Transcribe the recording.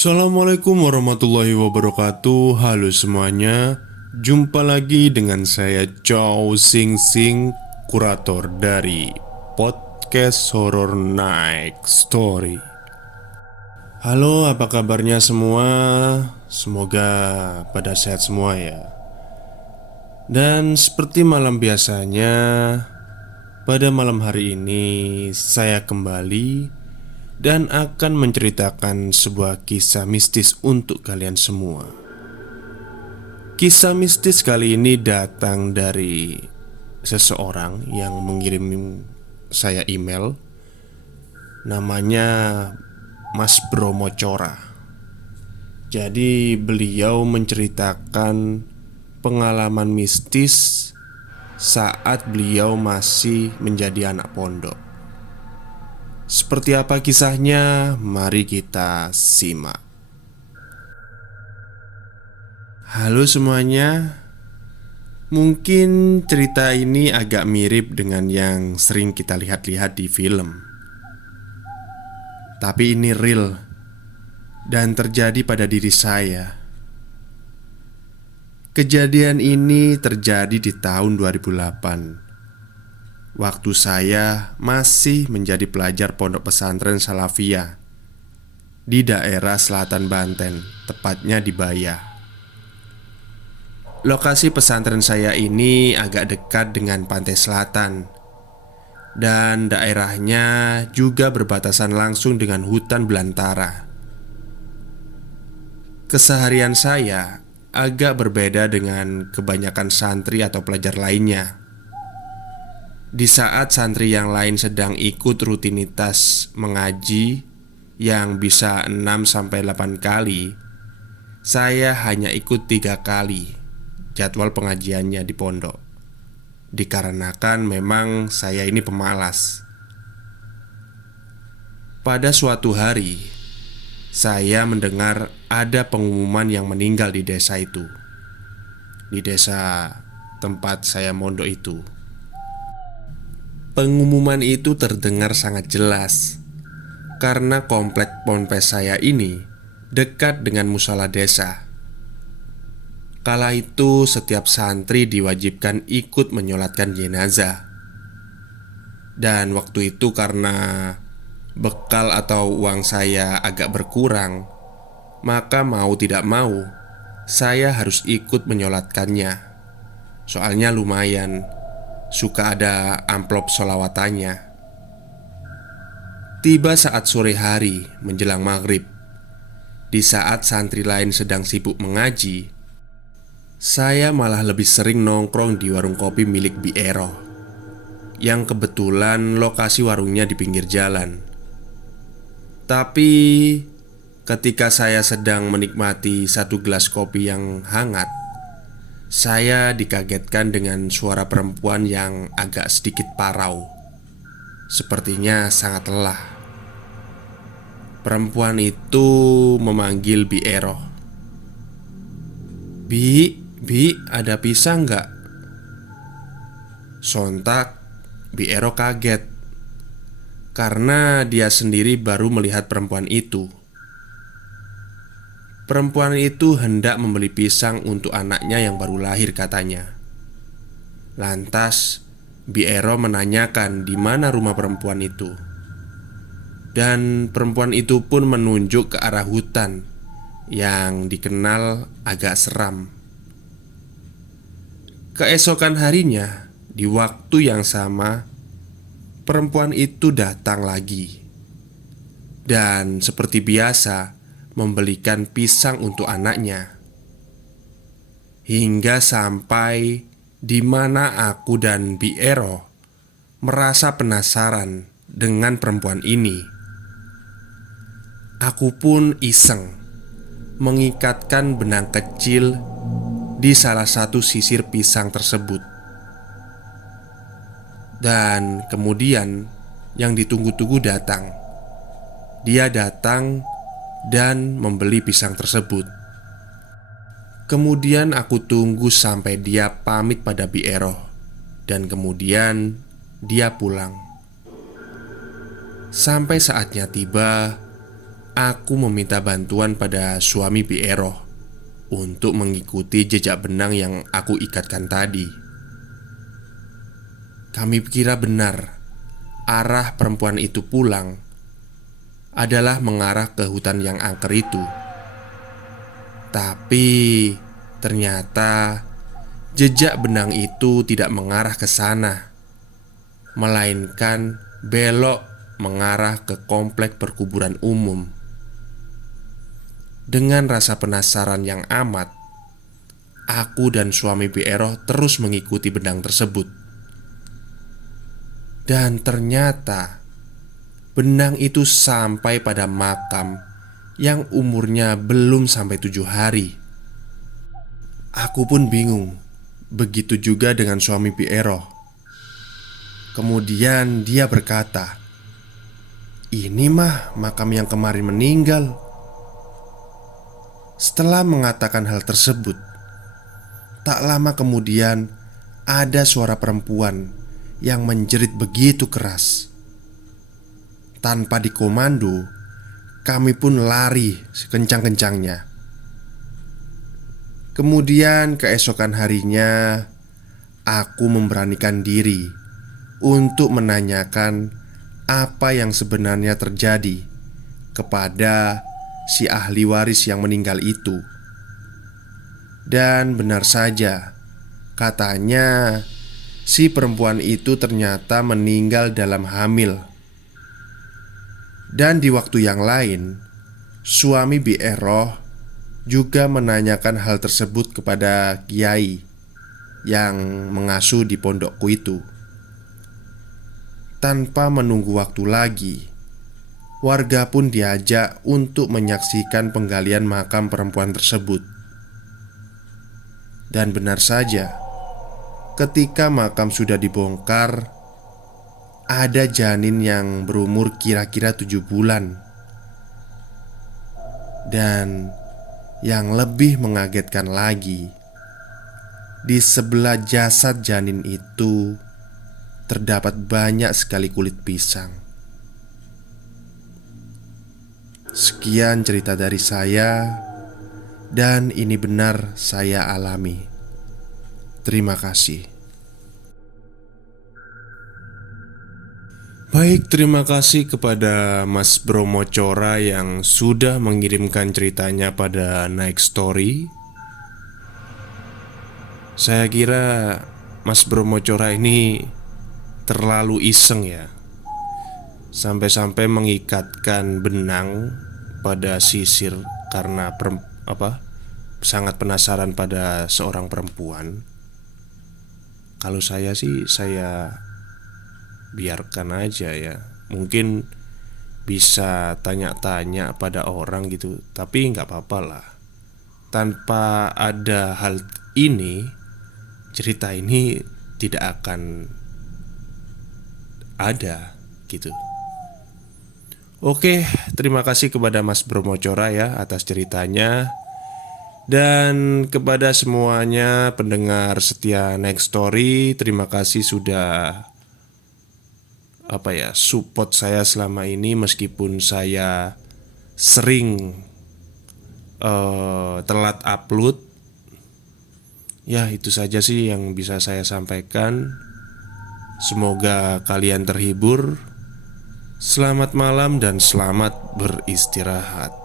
Assalamualaikum warahmatullahi wabarakatuh. Halo semuanya. Jumpa lagi dengan saya Chow Sing Sing, kurator dari podcast Horror Night Story. Halo, apa kabarnya semua? Semoga pada sehat semua ya. Dan seperti malam biasanya, pada malam hari ini saya kembali dan akan menceritakan sebuah kisah mistis untuk kalian semua. Kisah mistis kali ini datang dari seseorang yang mengirim saya email. Namanya Mas Bromo Cora. Jadi beliau menceritakan pengalaman mistis saat beliau masih menjadi anak pondok. Seperti apa kisahnya? Mari kita simak. Halo semuanya. Mungkin cerita ini agak mirip dengan yang sering kita lihat-lihat di film. Tapi ini real dan terjadi pada diri saya. Kejadian ini terjadi di tahun 2008. Waktu saya masih menjadi pelajar pondok pesantren Salafiyah di daerah selatan Banten, tepatnya di Baya. Lokasi pesantren saya ini agak dekat dengan pantai selatan, dan daerahnya juga berbatasan langsung dengan hutan belantara. Keseharian saya agak berbeda dengan kebanyakan santri atau pelajar lainnya. Di saat santri yang lain sedang ikut rutinitas mengaji yang bisa 6-8 kali, saya hanya ikut 3 kali jadwal pengajiannya di pondok. Dikarenakan memang saya ini pemalas. Pada suatu hari, saya mendengar ada pengumuman yang meninggal di desa itu, di desa tempat saya mondok itu. Pengumuman itu terdengar sangat jelas karena komplek ponpes saya ini dekat dengan musala desa. Kala itu setiap santri diwajibkan ikut menyolatkan jenazah. Dan waktu itu karena bekal atau uang saya agak berkurang, maka mau tidak mau saya harus ikut menyolatkannya. Soalnya lumayan, suka ada amplop solawatannya. Tiba saat sore hari menjelang maghrib, di saat santri lain sedang sibuk mengaji, saya malah lebih sering nongkrong di warung kopi milik Bi Ero, yang kebetulan lokasi warungnya di pinggir jalan. Tapi ketika saya sedang menikmati satu gelas kopi yang hangat, saya dikagetkan dengan suara perempuan yang agak sedikit parau. Sepertinya sangat lelah. Perempuan itu memanggil Bi Ero. Bi, ada pisang nggak?" Sontak Bi Ero kaget karena dia sendiri baru melihat perempuan itu. Perempuan itu hendak membeli pisang untuk anaknya yang baru lahir katanya. Lantas Bi Ero menanyakan di mana rumah perempuan itu. Dan perempuan itu pun menunjuk ke arah hutan yang dikenal agak seram. Keesokan harinya, di waktu yang sama, perempuan itu datang lagi. Dan seperti biasa membelikan pisang untuk anaknya. Hingga sampai di mana aku dan Bi Ero merasa penasaran dengan perempuan ini. Aku pun iseng mengikatkan benang kecil di salah satu sisir pisang tersebut. Dan kemudian yang ditunggu-tunggu datang. Dia datang dan membeli pisang tersebut. Kemudian aku tunggu sampai dia pamit pada Bi Ero. Dan kemudian dia pulang. Sampai saatnya tiba, aku meminta bantuan pada suami Bi Eroh untuk mengikuti jejak benang yang aku ikatkan tadi. Kami kira benar arah perempuan itu pulang adalah mengarah ke hutan yang angker itu. Tapi ternyata jejak benang itu tidak mengarah ke sana, melainkan belok mengarah ke komplek perkuburan umum. Dengan rasa penasaran yang amat, aku dan suami Bi Eroh terus mengikuti benang tersebut. Dan ternyata benang itu sampai pada makam yang umurnya belum sampai 7 hari. Aku pun bingung. Begitu juga dengan suami Bi Eroh. Kemudian dia berkata, "Ini mah makam yang kemarin meninggal." Setelah mengatakan hal tersebut, tak lama kemudian ada suara perempuan yang menjerit begitu keras. Tanpa dikomando, kami pun lari sekencang-kencangnya. Kemudian keesokan harinya, aku memberanikan diri untuk menanyakan apa yang sebenarnya terjadi kepada si ahli waris yang meninggal itu. Dan benar saja, katanya si perempuan itu ternyata meninggal dalam hamil. Dan di waktu yang lain, suami Bi Eroh juga menanyakan hal tersebut kepada kiai yang mengasuh di pondokku itu. Tanpa menunggu waktu lagi, warga pun diajak untuk menyaksikan penggalian makam perempuan tersebut. Dan benar saja, ketika makam sudah dibongkar, ada janin yang berumur kira-kira 7 bulan. Dan yang lebih mengagetkan lagi, di sebelah jasad janin itu terdapat banyak sekali kulit pisang. Sekian cerita dari saya, dan ini benar saya alami. Terima kasih. Baik, terima kasih kepada Mas Bromo Cora yang sudah mengirimkan ceritanya pada Next Story. Saya kira Mas Bromo Cora ini terlalu iseng ya, sampai-sampai mengikatkan benang pada sisir karena sangat penasaran pada seorang perempuan. Kalau saya sih, saya biarkan aja ya. Mungkin bisa tanya-tanya pada orang gitu, tapi nggak apa-apa lah. Tanpa ada hal ini, cerita ini tidak akan ada gitu. Oke, terima kasih kepada Mas Bromo Cora ya atas ceritanya. Dan kepada semuanya pendengar setia Next Story, terima kasih sudah support saya selama ini, meskipun saya sering telat upload. Ya, itu saja sih yang bisa saya sampaikan. Semoga kalian terhibur. Selamat malam dan selamat beristirahat.